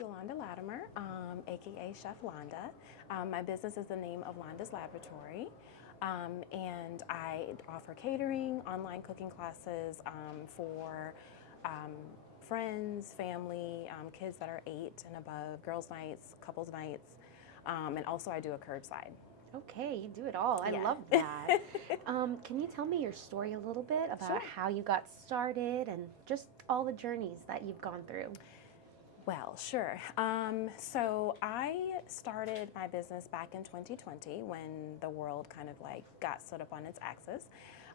Yolanda Latimer, aka Chef Londa. My business is the name of Londa's Laboratory, and I offer catering, online cooking classes for um, friends, family, kids that are 8 and above, girls' nights, couples' nights, and also I do a curbside. Okay, you do it all. I Yeah. love that. Can you tell me your story a little bit about Sure. how you got started and just all the journeys that you've gone through? Well, sure. So I started my business back in 2020 when the world kind of like got stood up on its axis.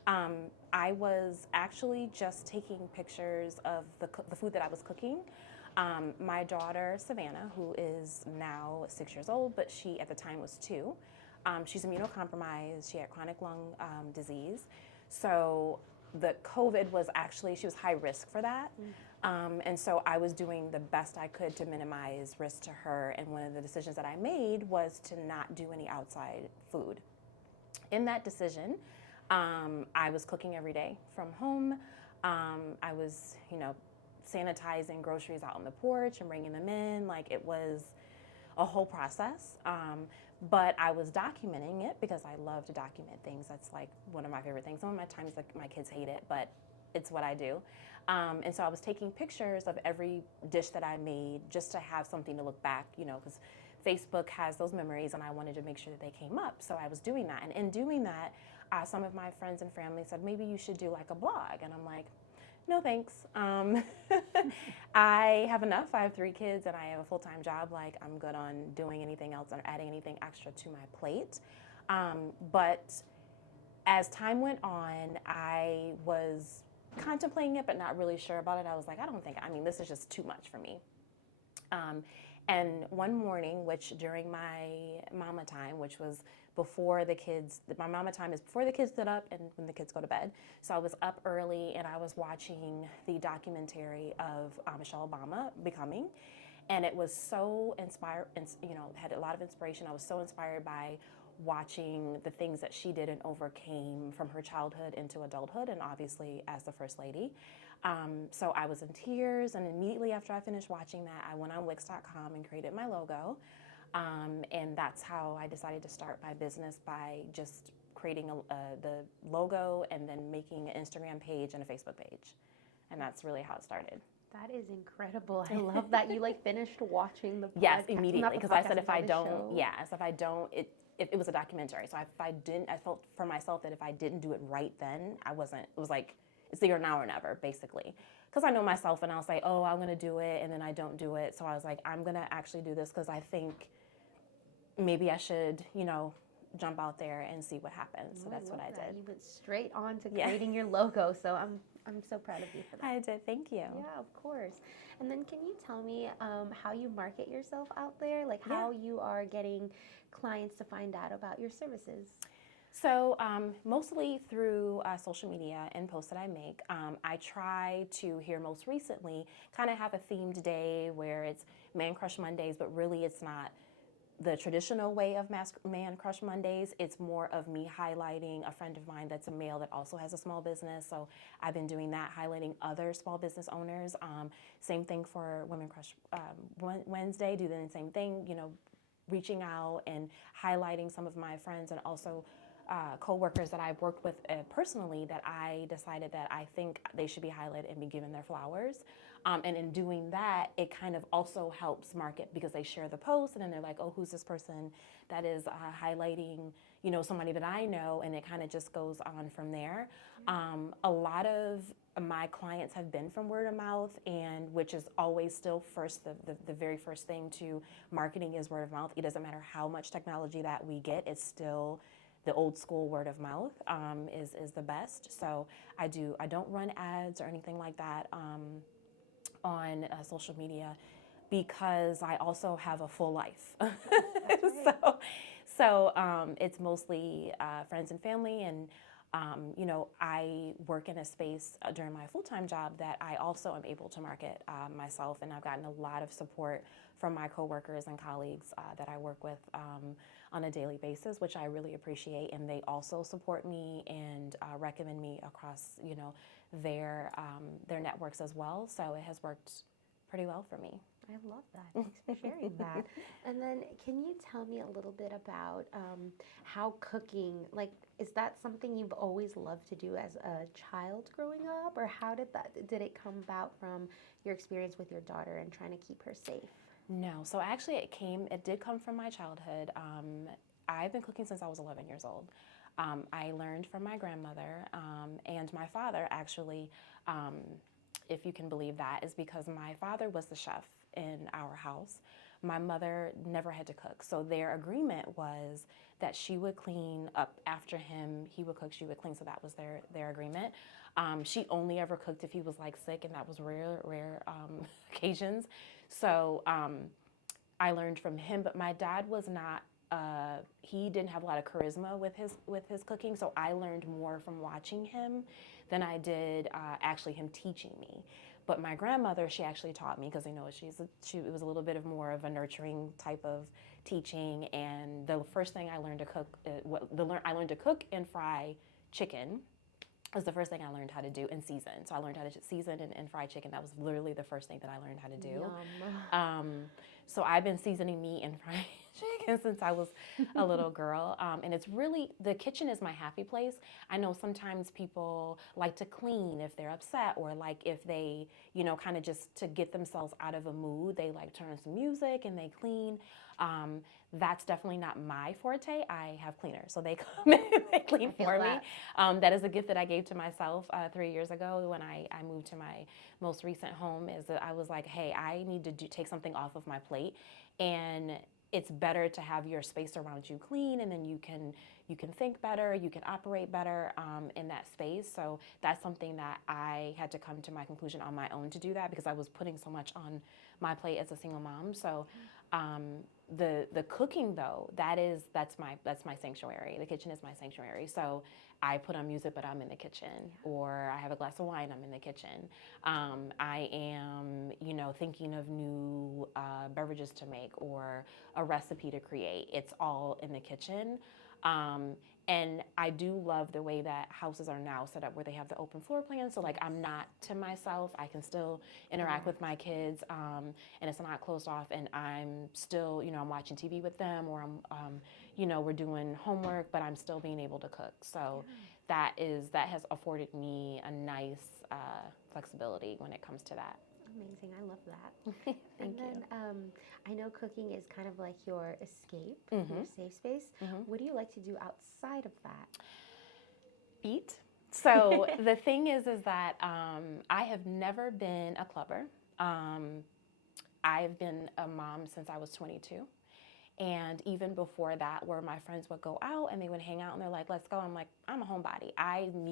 Um, I was actually just taking pictures of the food that I was cooking. My daughter, Savannah, who is now 6 years old, but she at the time was 2, she's immunocompromised. She had chronic lung disease. So the COVID was actually, she was high risk for that. And so I was doing the best I could to minimize risk to her. And one of the decisions that I made was to not do any outside food. In that decision, I was cooking every day from home. I was, sanitizing groceries out on the porch and bringing them in. Like it was a whole process. But I was documenting it because I love to document things. That's like one of my favorite things. Some of my times like, my kids hate it, but it's what I do. And so I was taking pictures of every dish that I made just to have something to look back, because Facebook has those memories and I wanted to make sure that they came up. So I was doing that. And in doing that, some of my friends and family said, maybe you should do like a blog. And I'm like, no, thanks. I have enough. I have 3 kids and I have a full-time job. Like I'm good on doing anything else or adding anything extra to my plate. But as time went on, I was contemplating it, but not really sure about it. I was like, this is just too much for me. And one morning, which during my mama time, which was before the kids, my mama time is before the kids get up and when the kids go to bed. So I was up early and I was watching the documentary of Michelle Obama, Becoming. And it was so inspired, had a lot of inspiration. I was so inspired by watching the things that she did and overcame from her childhood into adulthood and obviously as the First Lady. So I was in tears, and immediately after I finished watching that, I went on Wix.com and created my logo. And that's how I decided to start my business, by just creating the logo and then making an Instagram page and a Facebook page. And that's really how it started. That is incredible. I love that you finished watching the podcast. Yes, immediately, because I said if I don't, it was a documentary. So I felt for myself that if I didn't do it right then, it was like, it's the now or never, basically. Because I know myself and I'll say, oh, I'm gonna do it, and then I don't do it. So I was like, I'm gonna actually do this because I think maybe I should, jump out there and see what happens. So that's what I did. You went straight on to creating your logo, so I'm so proud of you for that. I did, thank you. Yeah, of course. And then can you tell me how you market yourself out there? Like how you are getting clients to find out about your services? So mostly through social media and posts that I make. I try to, here most recently, kind of have a themed day where it's Man Crush Mondays, but really it's not the traditional way of Man Crush Mondays. It's more of me highlighting a friend of mine that's a male that also has a small business. So I've been doing that, highlighting other small business owners. Same thing for Women Crush Wednesday, do the same thing, reaching out and highlighting some of my friends, and also co-workers that I've worked with personally that I decided that I think they should be highlighted and be given their flowers. And in doing that, it kind of also helps market because they share the post and then they're like, oh, who's this person that is highlighting, somebody that I know, and it kind of just goes on from there. A lot of my clients have been from word of mouth, and which is always still the very first thing to marketing is word of mouth. It doesn't matter how much technology that we get, it's still the old school word of mouth is the best. So I don't run ads or anything like that on social media because I also have a full life. Right. So it's mostly friends and family, and I work in a space during my full-time job that I also am able to market myself, and I've gotten a lot of support from my coworkers and colleagues that I work with on a daily basis, which I really appreciate, and they also support me and recommend me across, their networks as well. So it has worked pretty well for me. I love that. Thanks for sharing that. And then, can you tell me a little bit about how cooking, like, is that something you've always loved to do as a child growing up, or how did it come about from your experience with your daughter and trying to keep her safe? No, so actually it did come from my childhood. I've been cooking since I was 11 years old. I learned from my grandmother, and my father actually, if you can believe that, is because my father was the chef in our house. My mother never had to cook. So their agreement was that she would clean up after him, he would cook, she would clean. So that was their agreement. She only ever cooked if he was like sick, and that was rare occasions. So I learned from him, but my dad was not, he didn't have a lot of charisma with his cooking. So I learned more from watching him than I did actually him teaching me. But my grandmother, she actually taught me, because I know it was a little bit of more of a nurturing type of teaching. And the first thing I learned to cook, I learned to cook and fry chicken. Was the first thing I learned how to do, and season. So I learned how to season and fry chicken. That was literally the first thing that I learned how to do. So I've been seasoning meat and frying chicken since I was a little girl. And it's really, the kitchen is my happy place. I know sometimes people like to clean if they're upset, or like if they, kind of just to get themselves out of a mood, they like turn on some music and they clean. That's definitely not my forte. I have cleaners, so they come and they clean for me. That is a gift that I gave to myself 3 years ago when I moved to my most recent home, is that I was like, hey, I need to take something off of my plate, and it's better to have your space around you clean, and then you can think better, you can operate better in that space. So that's something that I had to come to my conclusion on my own to do that, because I was putting so much on my plate as a single mom. So the cooking, though, that's my sanctuary. The kitchen is my sanctuary. So I put on music, but I'm in the kitchen, or I have a glass of wine, I'm in the kitchen. I am, thinking of new beverages to make, or a recipe to create. It's all in the kitchen. And I do love the way that houses are now set up, where they have the open floor plan. So like, I'm not to myself. I can still interact with my kids, and it's not closed off. And I'm still, I'm watching TV with them, or I'm, we're doing homework, but I'm still being able to cook. So that has afforded me a nice flexibility when it comes to that. Amazing. I love that. Thank you. I know cooking is kind of like your escape, your safe space. What do you like to do outside of that? Eat. So the thing is that I have never been a clubber. I've been a mom since I was 22. And even before that, where my friends would go out and they would hang out and they're like, let's go. I'm like, I'm a homebody.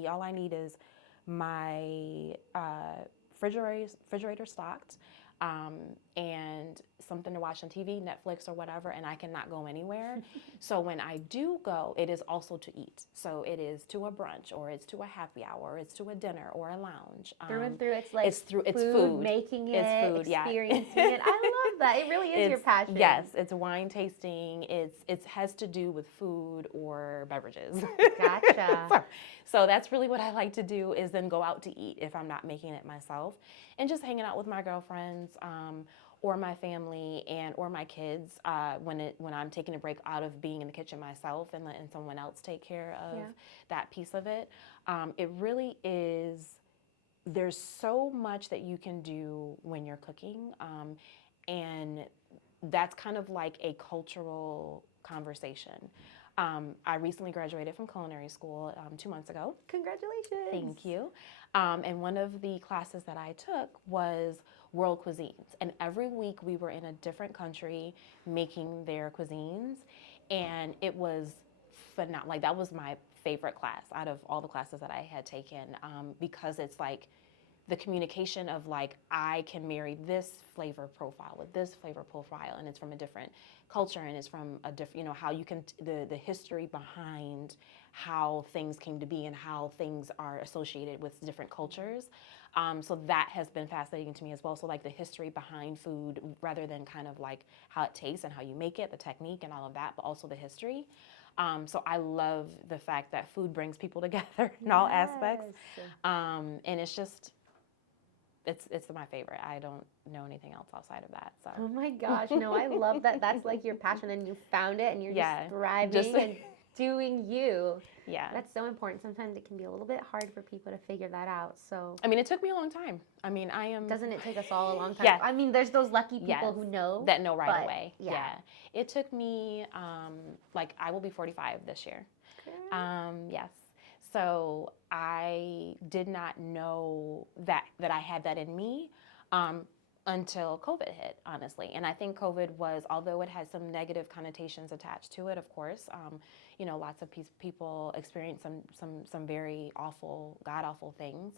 All I need is my refrigerator stocked, and something to watch on TV, Netflix or whatever, and I cannot go anywhere. So when I do go, it is also to eat. So it is to a brunch, or it's to a happy hour, or it's to a dinner or a lounge. Through and through, it's like it's food, making it, it's food, experiencing it. I love that. It really is your passion. Yes, it's wine tasting. It has to do with food or beverages. Gotcha. So that's really what I like to do, is then go out to eat if I'm not making it myself, and just hanging out with my girlfriends, or my family, or my kids, when I'm taking a break out of being in the kitchen myself, and letting someone else take care of that piece of it. It really is. There's so much that you can do when you're cooking, and that's kind of like a cultural conversation. I recently graduated from culinary school 2 months ago. Congratulations. Thank you. And one of the classes that I took was world cuisines. And every week we were in a different country making their cuisines. And it was phenomenal. Like, that was my favorite class out of all the classes that I had taken, because it's like the communication of like, I can marry this flavor profile with this flavor profile, and it's from a different culture, and it's from a different, how you can, the history behind how things came to be and how things are associated with different cultures. So that has been fascinating to me as well. So like the history behind food, rather than kind of like how it tastes and how you make it, the technique and all of that, but also the history. So I love the fact that food brings people together in all aspects. And it's my favorite. I don't know anything else outside of that. So. Oh my gosh, no, I love that. That's like your passion, and you found it, and you're Yeah, just thriving just and doing you. yeah. That's so important. Sometimes it can be a little bit hard for people to figure that out. So, I mean, it took me a long time. I mean, I am. doesn't it take us all a long time? Yeah. I mean, there's those lucky people Yes, who know. that know right but, away. yeah. Yeah. It took me, like, I will be 45 this year. Yes. So I did not know that I had that in me until COVID hit, honestly. And I think COVID was, although it had some negative connotations attached to it, of course, you know, lots of people experienced some very awful, god-awful things.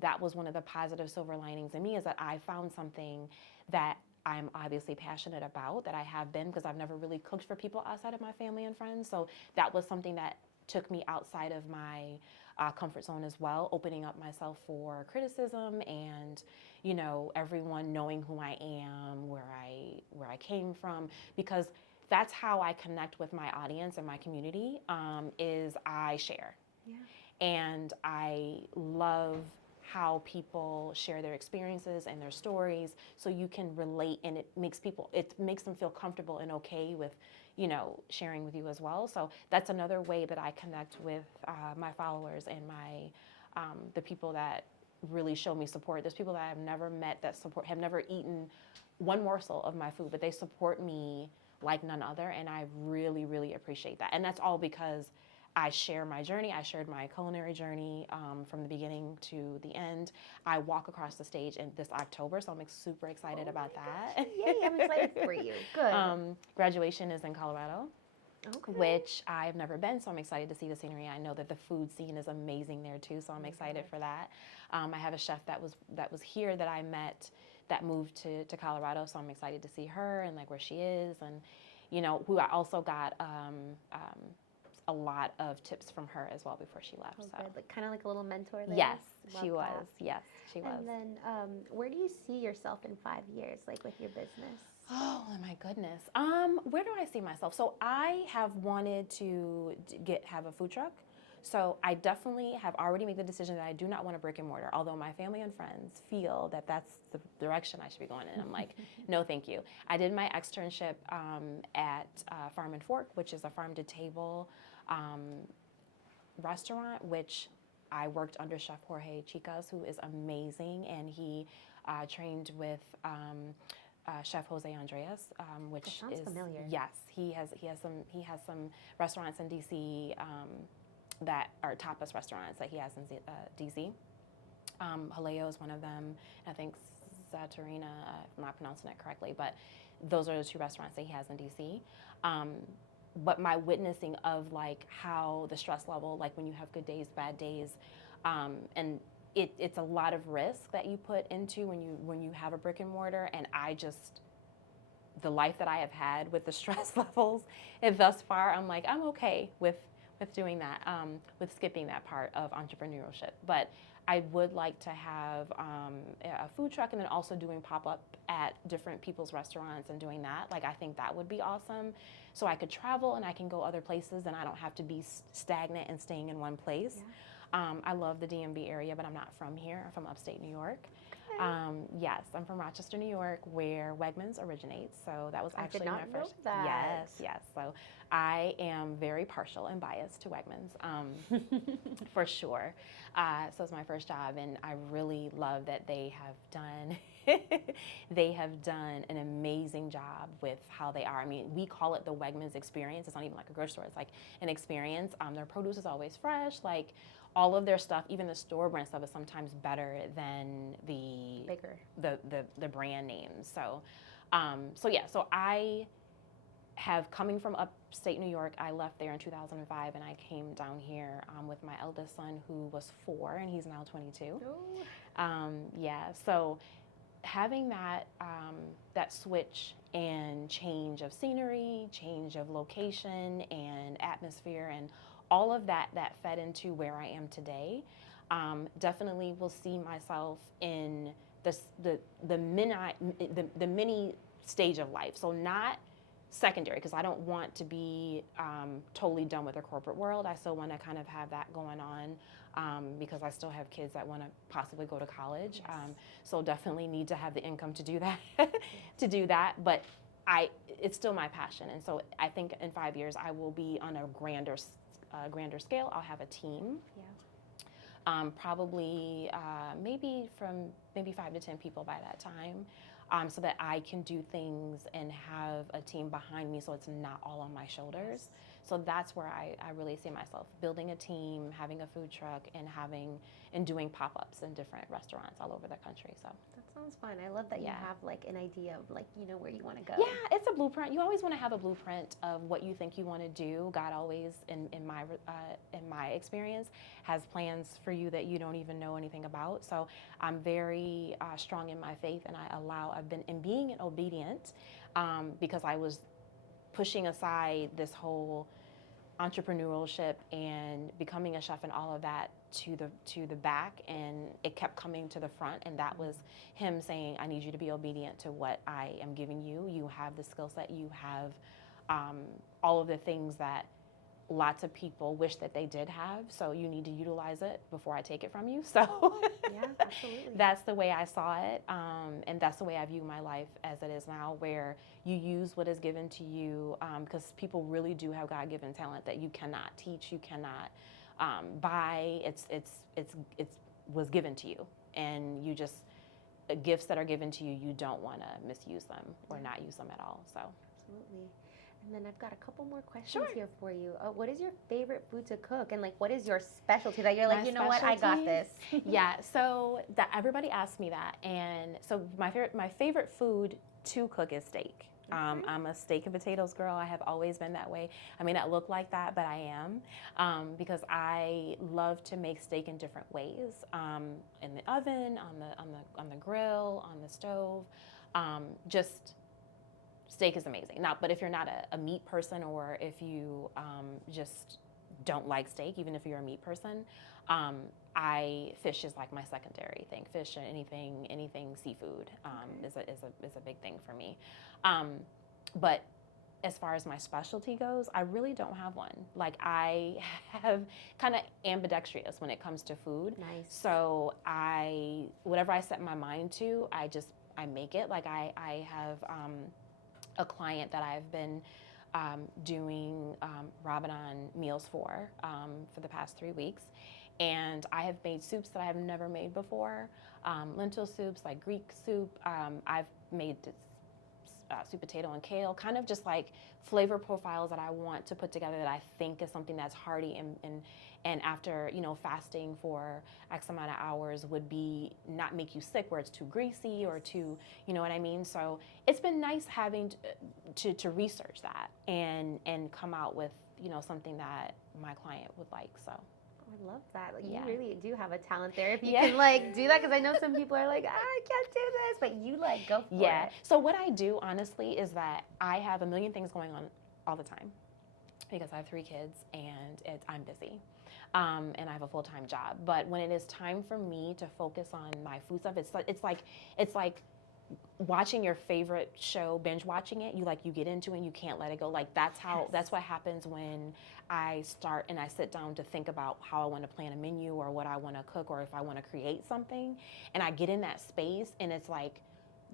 That was one of the positive silver linings in me, is that I found something that I'm obviously passionate about, that I have been, because I've never really cooked for people outside of my family and friends. So that was something that took me outside of my comfort zone as well, opening up myself for criticism and, you know, everyone knowing who I am, where I came from, because that's how I connect with my audience and my community, is I share. Yeah. And I love how people share their experiences and their stories, so you can relate, and it makes them feel comfortable and okay with, you know, sharing with you as well. So that's another way that I connect with my followers and my the people that really show me support. There's people that I've never met that have never eaten one morsel of my food, but they support me like none other, and I really, really appreciate that. And that's all because I share my journey. I shared my culinary journey from the beginning to the end. I walk across the stage in this October, so I'm super excited about that. Yay, I'm excited for you. Good. Graduation is in Colorado, Okay. which I've never been, so I'm excited to see the scenery. I know that the food scene is amazing there too, so I'm excited for that. I have a chef that was here that I met that moved to Colorado, so I'm excited to see her and like where she is, and you know, who I also got a lot of tips from her as well before she left. Oh, so good. Like, kind of like a little mentor there. yes, Love she was. that. Yes, she was. And then, where do you see yourself in 5 years, like with your business? Oh my goodness. Where do I see myself? So I have wanted to have a food truck. So I definitely have already made the decision that I do not want a brick and mortar, although my family and friends feel that that's the direction I should be going in. I'm like, no, thank you. I did my externship at Farm and Fork, which is a farm-to-table restaurant, which I worked under Chef Jorge Chicas, who is amazing, and he trained with Chef Jose Andres, which That sounds is familiar. yes, he has some restaurants in DC that are tapas restaurants that he has in DC. Jaleo is one of them. I think Saturina, I'm not pronouncing it correctly, but those are the two restaurants that he has in DC. But my witnessing of like how the stress level, like when you have good days, bad days, and it's a lot of risk that you put into when you have a brick and mortar. And the life that I have had with the stress levels, and thus far, I'm like, I'm okay with doing that, with skipping that part of entrepreneurship. But I would like to have a food truck, and then also doing pop-up at different people's restaurants and doing that. Like, I think that would be awesome. So I could travel and I can go other places, and I don't have to be stagnant and staying in one place. Yeah. I love the DMV area, but I'm not from here. I'm from upstate New York. Yes, I'm from Rochester, New York, where Wegmans originates. So that was actually my first. Know that. Yes. So I am very partial and biased to Wegmans, for sure. So it's my first job, and I really love that they have done an amazing job with how they are. I mean, we call it the Wegmans experience. It's not even like a grocery store. It's like an experience. Their produce is always fresh. Like, all of their stuff, even the store brand stuff, is sometimes better than the brand names. So, so I have, coming from upstate New York, I left there in 2005, and I came down here with my eldest son, who was 4, and he's now 22. So having that switch and change of scenery, change of location and atmosphere, and all of that fed into where I am today. Definitely will see myself in the mini stage of life. So not secondary because I don't want to be totally done with the corporate world. I still want to kind of have that going on because I still have kids that want to possibly go to college. Yes. So definitely need to have the income to do that. But it's still my passion. And so I think in 5 years I will be on a grander scale. I'll have a team. Yeah. Probably maybe 5 to 10 people by that time. So that I can do things and have a team behind me so it's not all on my shoulders. So that's where I really see myself, building a team, having a food truck, and doing pop-ups in different restaurants all over the country. So That sounds fun. I love that you have like an idea of like, you know, where you want to go. Yeah, it's a blueprint. You always want to have a blueprint of what you think you want to do. God always, in my experience, has plans for you that you don't even know anything about. So I'm very strong in my faith, and I've been in being obedient because I was pushing aside this whole entrepreneurship and becoming a chef and all of that to the back, and it kept coming to the front, and that was him saying, I need you to be obedient to what I am giving you. You have the skill set, you have all of the things that lots of people wish that they did have, so you need to utilize it before I take it from you. So Yeah, absolutely. That's the way I saw it, and that's the way I view my life as it is now, where you use what is given to you, because people really do have God-given talent that you cannot teach, you cannot buy. It's was given to you, and you just gifts that are given to you, you don't want to misuse them or not use them at all. So Absolutely. And then I've got a couple more questions here for you. What is your favorite food to cook? And like, what is your specialty that you're like, you know what, I got this? Yeah, so that everybody asks me that. And so my favorite food to cook is steak. I'm a steak and potatoes girl. I have always been that way. I may not look like that, but I am, because I love to make steak in different ways, in the oven, on the grill, on the stove. Just steak is amazing. Now, but if you're not a meat person, or if you just don't like steak, even if you're a meat person, fish is like my secondary thing. Fish and anything seafood is a big thing for me. But as far as my specialty goes, I really don't have one. Like, I have kind of ambidextrous when it comes to food. Nice. So whatever I set my mind to, I make it. Like, I have a client that I've been doing Ramadan meals for the past 3 weeks. And I have made soups that I have never made before, lentil soups, like Greek soup. I've made sweet potato and kale, kind of just like flavor profiles that I want to put together that I think is something that's hearty and after, fasting for X amount of hours would be not make you sick where it's too greasy or too, you know what I mean? So it's been nice having to research that and come out with, something that my client would like, so. I love that. Like, Yeah. You really do have a talent there. If you can like do that, because I know some people are like, I can't do this, but you like go for it. So what I do honestly is that I have a million things going on all the time because I have 3 kids and I'm busy. And I have a full-time job. But when it is time for me to focus on my food stuff, it's like watching your favorite show, binge watching it, you get into it and you can't let it go. Like that's what happens when I start and I sit down to think about how I want to plan a menu or what I want to cook or if I want to create something, and I get in that space and it's like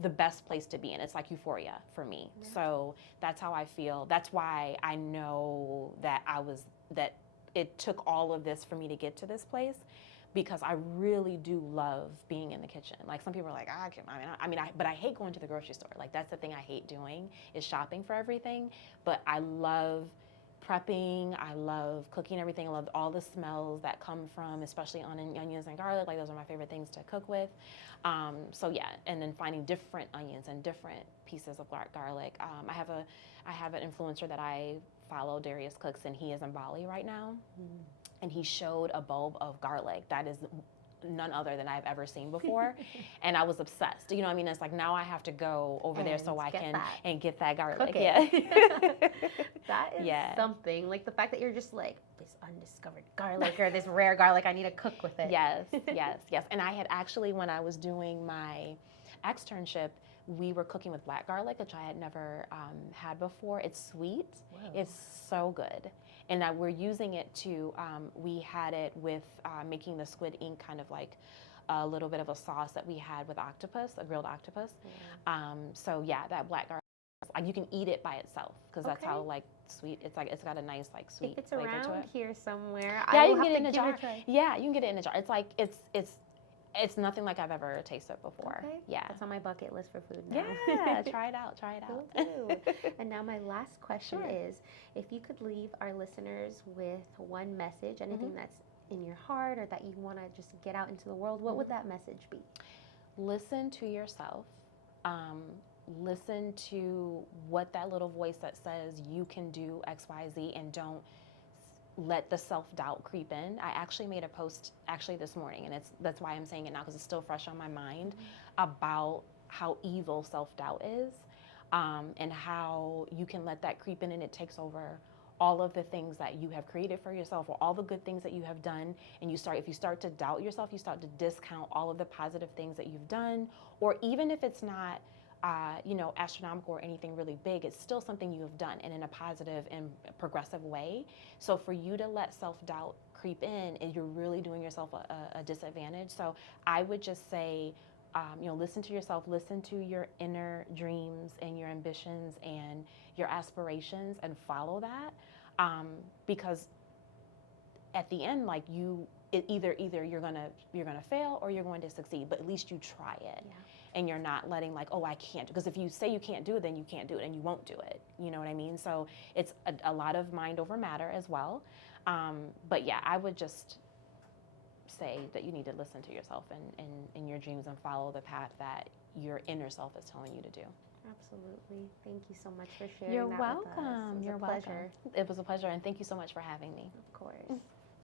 the best place to be in. It's like euphoria for me. Yeah. So that's how I feel. That's why I know that it took all of this for me to get to this place, because I really do love being in the kitchen. Like some people are like, but I hate going to the grocery store. Like that's the thing I hate doing is shopping for everything. But I love prepping. I love cooking everything. I love all the smells that come from, especially onions and garlic. Like those are my favorite things to cook with. So yeah, and then finding different onions and different pieces of garlic. I have an influencer that I follow, Darius Cooks, and he is in Bali right now. Mm. And he showed a bulb of garlic that is none other than I've ever seen before. And I was obsessed. You know what I mean? It's like now I have to go over there so I can get that garlic. Cook it. Yeah. That is something. Like the fact that you're just like, this undiscovered garlic or this rare garlic, I need to cook with it. Yes. And I had actually, when I was doing my externship, we were cooking with black garlic, which I had never had before. It's sweet. Whoa. It's so good. And we're using it to, we had it with making the squid ink kind of like a little bit of a sauce that we had with octopus, a grilled octopus. So yeah, that black garlic, you can eat it by itself because that's how like sweet, it's like, it's got a nice like sweet If it's flavor around to it. here somewhere, Yeah, I you will can get have it in to a give jar. it a try. Yeah, you can get it in a jar. It's like, it's nothing like I've ever tasted before. Okay. Yeah. That's on my bucket list for food now. Yeah, try it out, try it out. Will do. And now my last question Sure. is, if you could leave our listeners with one message, anything that's in your heart or that you want to just get out into the world, what would that message be? Listen to yourself. Listen to what that little voice that says you can do X, Y, Z, and don't let the self-doubt creep in. I actually made a post this morning, and that's why I'm saying it now, because it's still fresh on my mind, about how evil self-doubt is, and how you can let that creep in and it takes over all of the things that you have created for yourself, or all the good things that you have done. And if you start to doubt yourself, you start to discount all of the positive things that you've done, or even if it's not astronomical or anything really big, it's still something you have done, and in a positive and progressive way. So for you to let self-doubt creep in, and you're really doing yourself a disadvantage. So I would just say, listen to yourself, listen to your inner dreams and your ambitions and your aspirations, and follow that. Because at the end, like either you're gonna fail or you're going to succeed, but at least you try it. Yeah. And you're not letting like, oh, I can't, because if you say you can't do it, then you can't do it, and you won't do it. You know what I mean? So it's a lot of mind over matter as well. But yeah, I would just say that you need to listen to yourself and your dreams, and follow the path that your inner self is telling you to do. Absolutely. Thank you so much for sharing You're that welcome. with us. It was You're a welcome. pleasure. It was a pleasure, and thank you so much for having me. Of course.